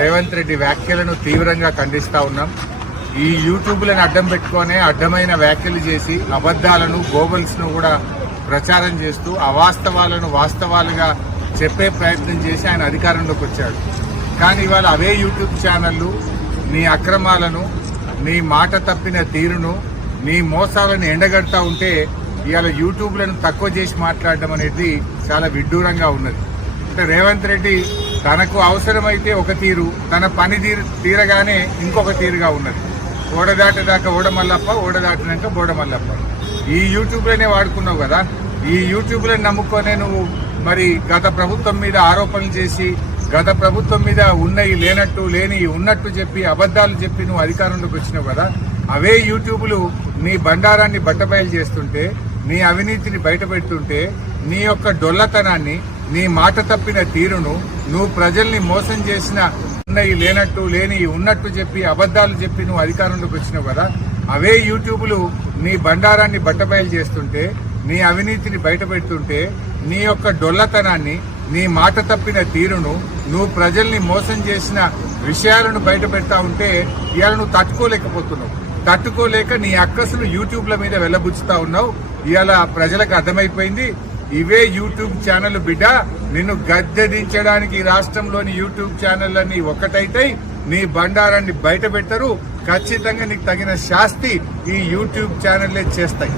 రేవంత్ రెడ్డి వ్యాఖ్యలను తీవ్రంగా ఖండిస్తా ఉన్నాం. ఈ యూట్యూబ్లను అడ్డం పెట్టుకొని అడ్డమైన వ్యాఖ్యలు చేసి అబద్దాలను గోబల్స్ను కూడా ప్రచారం చేస్తూ అవాస్తవాలను వాస్తవాలుగా చెప్పే ప్రయత్నం చేసి ఆయన అధికారంలోకి వచ్చాడు. కానీ ఇవాళ అవే యూట్యూబ్ ఛానళ్ళు నీ అక్రమాలను నీ మాట తప్పిన తీరును నీ మోసాలను ఎండగడతా ఉంటే ఇవాళ యూట్యూబ్లను తక్కువ చేసి మాట్లాడడం అనేది చాలా విడ్డూరంగా ఉన్నది. అంటే రేవంత్ రెడ్డి తనకు అవసరమైతే ఒక తీరు తన పని తీరు తీరగానే ఇంకొక తీరుగా ఉన్నది. ఓడదాటేదాకా ఓడమల్లప్ప ఓడదాటినాక బోడమల్లప్ప ఈ యూట్యూబ్లోనే వాడుకున్నావు కదా? ఈ యూట్యూబ్లను నమ్ముకొనే నువ్వు మరి గత ప్రభుత్వం మీద ఆరోపణలు చేసి గత ప్రభుత్వం మీద ఉన్నవి లేనట్టు లేని ఉన్నట్టు చెప్పి అబద్ధాలు చెప్పి నువ్వు అధికారంలోకి వచ్చినావు కదా? అవే యూట్యూబ్లు నీ బండారాన్ని బట్టబయలు చేస్తుంటే నీ అవినీతిని బయటపెడుతుంటే నీ యొక్క డొల్లతనాన్ని నీ మాట తప్పిన తీరును నువ్వు ప్రజల్ని మోసం చేసిన ఉన్నవి లేనట్టు లేని ఉన్నట్టు చెప్పి అబద్ధాలు చెప్పి నువ్వు అధికారంలోకి వచ్చినావు కదా? అవే యూట్యూబ్లు నీ బండారాన్ని బట్టబయలు చేస్తుంటే నీ అవినీతిని బయటపెడుతుంటే నీ యొక్క డొల్లతనాన్ని నీ మాట తప్పిన తీరును నువ్వు ప్రజల్ని మోసం చేసిన విషయాలను బయట పెడతా ఉంటే ఇవాళ నువ్వు తట్టుకోలేకపోతున్నావు. తట్టుకోలేక నీ అక్కసులు యూట్యూబ్ల మీద వెళ్ళబుచ్చుతా ఉన్నావు. ఇవాళ ప్రజలకు అర్థమైపోయింది. ఇవే యూట్యూబ్ ఛానల్ బిడ్డ. నిన్ను గద్దెదించడానికి ఈ రాష్ట్రంలోని యూట్యూబ్ ఛానళ్ళని ఒకటైతే నీ బండారాన్ని బయట పెట్టరు. ఖచ్చితంగా నీకు తగిన శాస్తి ఈ యూట్యూబ్ ఛానళ్ళే చేస్తాయి.